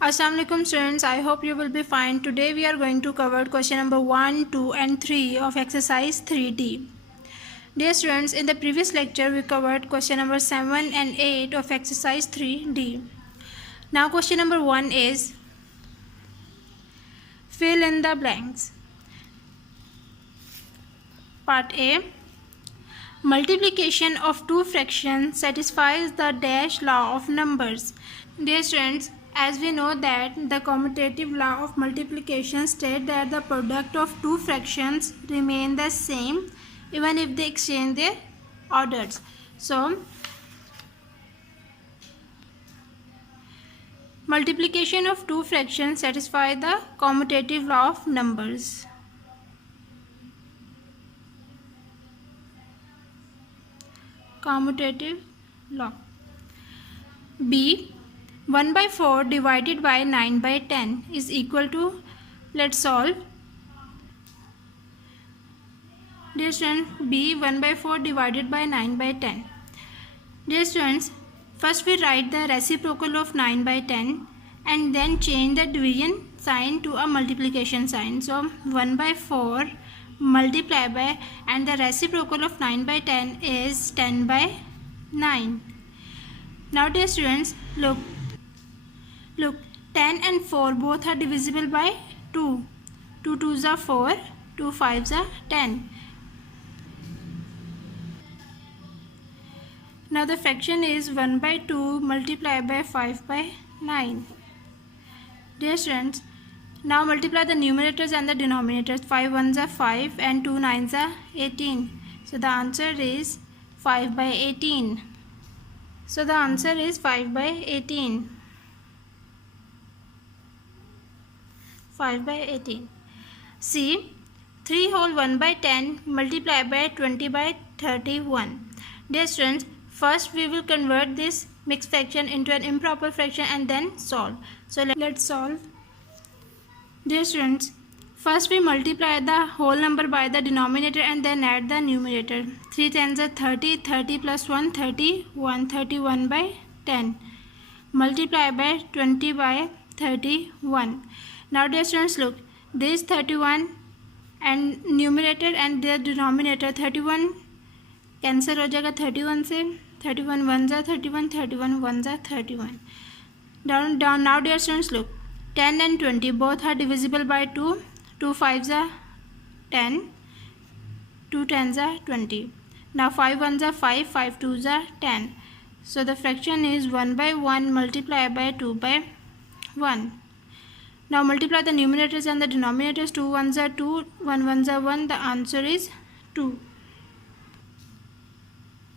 Assalamualaikum students, I hope you will be fine. Today we are going to cover question number 1, 2 and 3 of exercise 3D. Dear students, in the previous lecture we covered question number 7 and 8 of exercise 3D. Now question number 1 is fill in the blanks. Part A. Multiplication of two fractions satisfies the dash law of numbers. Dear students, as we know that the commutative law of multiplication states that the product of two fractions remain the same even if they exchange their orders. So, multiplication of two fractions satisfy the commutative law of numbers. Commutative law. B. 1 by 4 divided by 9 by 10 is equal to, let's solve. Dear students, B 1 by 4 divided by 9 by 10. Dear students, first we write the reciprocal of 9 by 10 and then change the division sign to a multiplication sign. So 1 by 4 multiply by, and the reciprocal of 9 by 10 is 10 by 9. Now dear students, look, 10 and 4 both are divisible by 2. 2 2s are 4, 2 5s are 10. Now the fraction is 1 by 2 multiplied by 5 by 9. Dear students, now multiply the numerators and the denominators. 5 1s are 5 and 2 9s are 18. So the answer is 5 by 18. So the answer is 5 by 18. 5 by 18. C. 3 whole 1 by 10 multiplied by 20 by 31. Dear students, first we will convert this mixed fraction into an improper fraction and then solve. So let's solve. Dear students, first we multiply the whole number by the denominator and then add the numerator. 3 10s are 30, 30 plus 1, 31, 31 by 10. Multiply by 20 by 31. Now dear students, look, this 31 and numerator and the denominator 31 cancel हो जाएगा 31 से. 31 1s are 31, 31 1s are 31. Down. Now dear students, look, 10 and 20 both are divisible by 2. 2 5s are 10, 2 10s are 20. Now 5 1s are 5, 5 2s are 10. So the fraction is 1 by 1 multiplied by 2 by 1. Now multiply the numerators and the denominators. 2 1s are 2, 1 1s are 1. The answer is 2.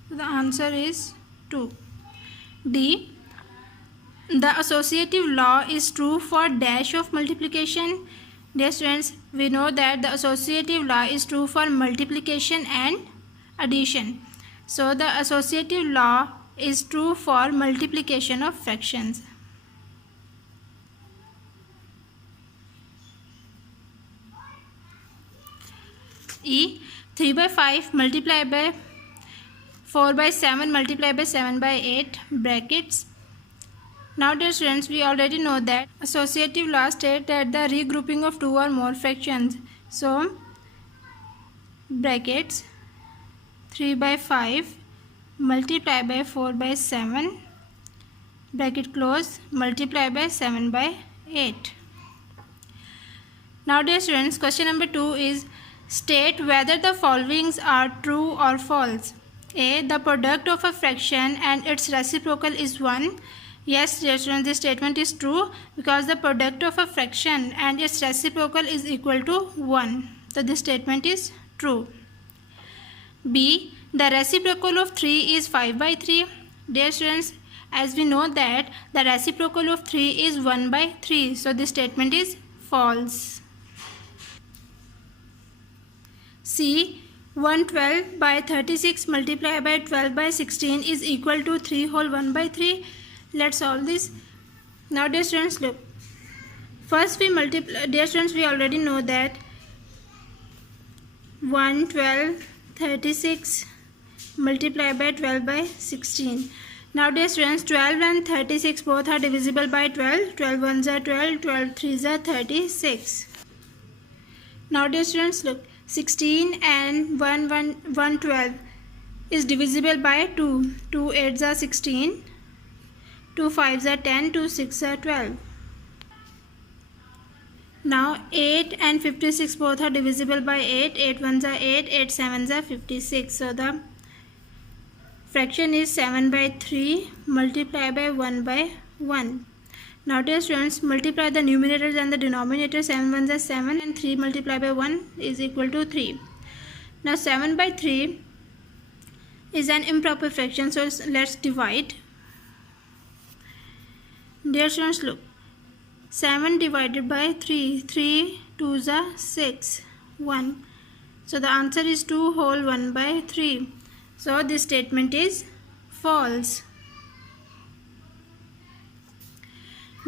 The answer is 2. D. The associative law is true for dash of multiplication. Dear students, we know that the associative law is true for multiplication and addition. So the associative law is true for multiplication of fractions. E. 3 by 5 multiplied by 4 by 7 multiplied by 7 by 8 brackets. Now dear students, we already know that associative law states that the regrouping of two or more fractions. So brackets 3 by 5 multiplied by 4 by 7 bracket close multiplied by 7 by 8. Now dear students, question number 2 is state whether the followings are true or false. A. The product of a fraction and its reciprocal is 1. Yes, dear students, this statement is true because the product of a fraction and its reciprocal is equal to 1. So this statement is true. B. The reciprocal of 3 is 5 by 3. Dear students, as we know that the reciprocal of 3 is 1 by 3. So this statement is false. C. 112 by 36 multiplied by 12 by 16 is equal to 3 whole 1 by 3. Let's solve this. Now dear students, look, first we multiply. Dear students, we already know that 112 36 multiplied by 12 by 16. Now dear students, 12 and 36 both are divisible by 12. 12 ones are 12, 12 threes are 36. Now dear students, look, 16 and 112 is divisible by 2. 2 eights are 16, 2 fives are 10, 2 six are 12. Now 8 and 56 both are divisible by 8. 8 ones are 8, 8 sevens are 56. So the fraction is 7 by 3 multiplied by 1 by 1. Now dear students, multiply the numerators and the denominators. 7 ones are 7 and 3 multiplied by 1 is equal to 3. Now 7 by 3 is an improper fraction, so let's divide. Dear students, look, 7 divided by 3, 3 2s are 6, 1. So the answer is 2 whole 1 by 3. So this statement is false.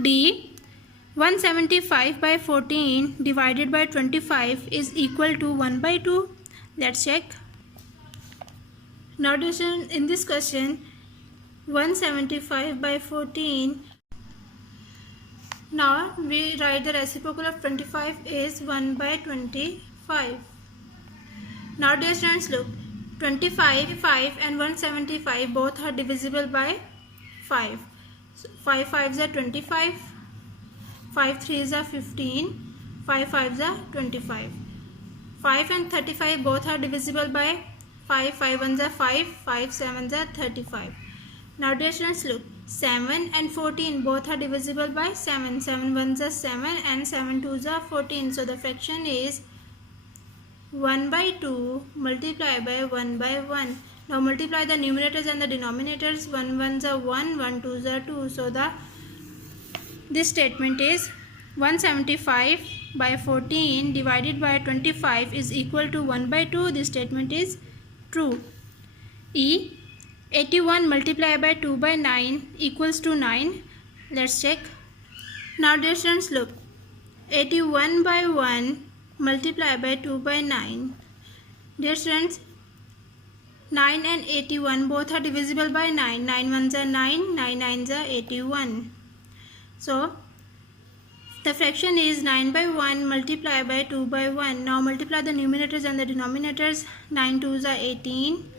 D. 175 by 14 divided by 25 is equal to 1 by 2. Let's check. Now in this question, 175 by 14. Now we write the reciprocal of 25 is 1 by 25. Now dear students, look, 25 and 175 both are divisible by 5. So 5 fives are 25, 5 threes are 15, 5 fives are 25. 5 and 35 both are divisible by 5. 5 ones are 5, 5 sevens are 35. Now dear students, look, 7 and 14 both are divisible by 7. 7 ones are 7 and 7 twos are 14. So the fraction is 1 by 2 multiplied by 1 by 1. Now multiply the numerators and the denominators. 1 ones are 1, 1 twos are 2. So this statement is 175 by 14 divided by 25 is equal to 1 by 2. This statement is true. E. 81 multiplied by 2 by 9 equals to 9. Let's check. Now dear students, look, 81 by 1 multiplied by 2 by 9. Dear students, 9 and 81 both are divisible by 9. 9 ones are 9, 9 nines are 81. So the fraction is 9 by 1 multiplied by 2 by 1. Now multiply the numerators and the denominators. 9 twos are 18,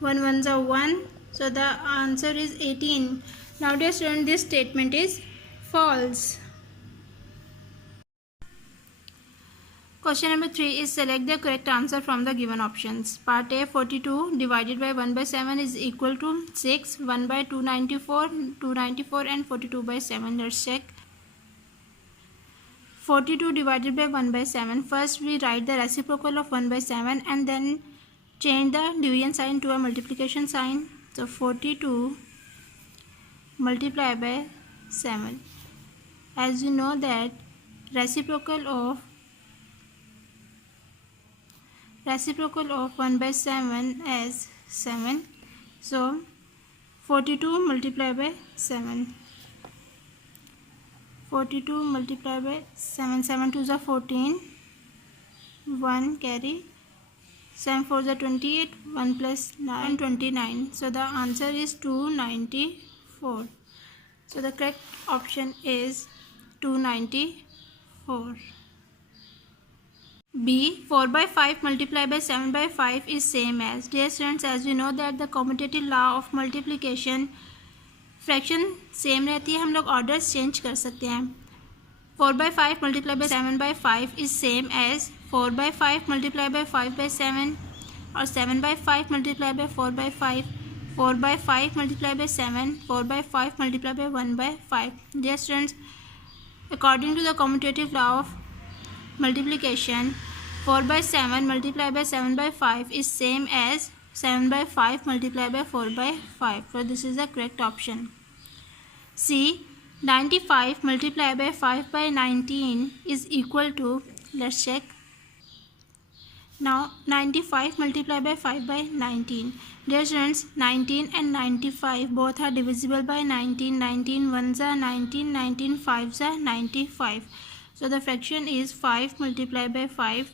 1 ones are 1. So the answer is 18. Now dear students, this statement is false. Question number 3 is select the correct answer from the given options. Part A, 42 divided by 1 by 7 is equal to 6. 1 by 294, 294 and 42 by 7. Let's check. 42 divided by 1 by 7. First we write the reciprocal of 1 by 7 and then change the division sign to a multiplication sign. So 42 multiplied by 7. As you know that reciprocal of 1 by 7 is 7. So 42 multiplied by 7. 42 multiplied by 7. 7 twos are 14. 1 carry. 7 fours are 28. 1 plus 9, 29. So the answer is 294. So the correct option is 294. B. 4 by 5 multiplied by 7 by 5 is same as. Dear students, as you know that the commutative law of multiplication, fraction same रहती है, हम लोग orders change कर सकते हैं. 4 by 5 multiplied by 7 by 5 is same as 4 by 5 multiplied by 5 by 7 और 7 by 5 multiplied by 4 by 5. 4 by 5 multiplied by 7, 4 by 5 multiplied by 1 by 5. Dear students, according to the commutative law of multiplication, 4 by 7 multiplied by 7 by 5 is same as 7 by 5 multiplied by 4 by 5. So this is the correct option. C. 95 multiplied by 5 by 19 is equal to, let's check. Now 95 multiplied by 5 by 19. Dear students, 19 and 95 both are divisible by 19. 19 ones are 19, 19 fives are 95. So the fraction is 5 multiplied by 5.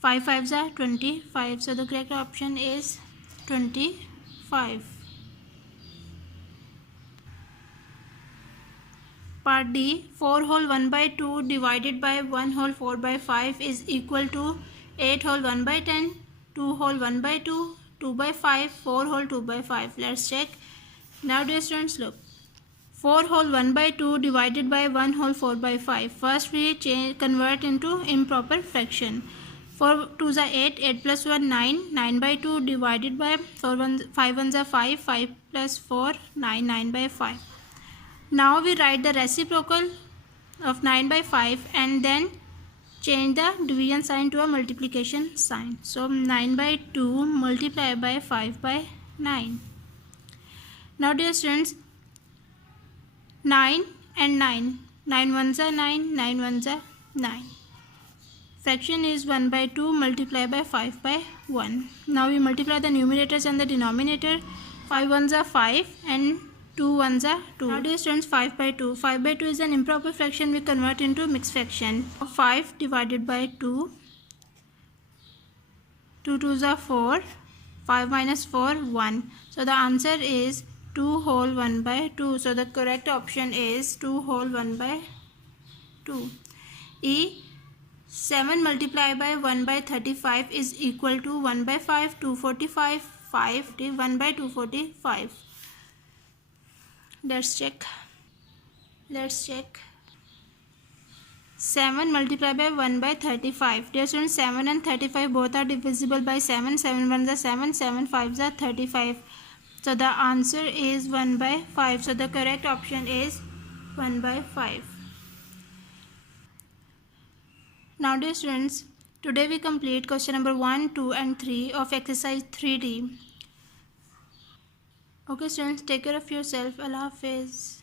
5 fives are 25. So the correct option is 25. Part D, 4 whole 1 by 2 divided by 1 whole 4 by 5 is equal to 8 whole 1 by 10, 2 whole 1 by 2, 2 by 5, 4 whole 2 by 5. Let's check. Now dear students, look. 4 whole 1 by 2 divided by 1 whole 4 by 5. First we convert into improper fraction. 4 2s are 8, 8 plus 1 9, 9 by 2 divided by 5 1s are 5, 5 plus 4 9, 9 by 5. Now we write the reciprocal of 9 by 5 and then change the division sign to a multiplication sign. So 9 by 2 multiplied by 5 by 9. Now dear students, 9 and 9. 9 ones are 9, 9 ones are 9. Fraction is 1 by 2 multiplied by 5 by 1. Now we multiply the numerators and the denominator. 5 ones are 5 and 2 ones are 2. Now dear students, 5 by 2. 5 by 2 is an improper fraction. We convert into mixed fraction. 5 divided by 2. 2 2s are 4. 5 minus 4, 1. So the answer is 2 whole 1 by 2. So the correct option is 2 whole 1 by 2. E. 7 multiplied by 1 by 35 is equal to 1 by 5, 245, 5, 1 by 245. Let's check. 7 multiplied by 1 by 35. Dear students, 7 and 35 both are divisible by 7. 7 ones are 7, 7 5s are 35. So the answer is 1 by 5. So the correct option is 1 by 5. Now dear students, today we complete question number 1, 2 and 3 of exercise 3D. Okay students, take care of yourself. Allah Hafiz.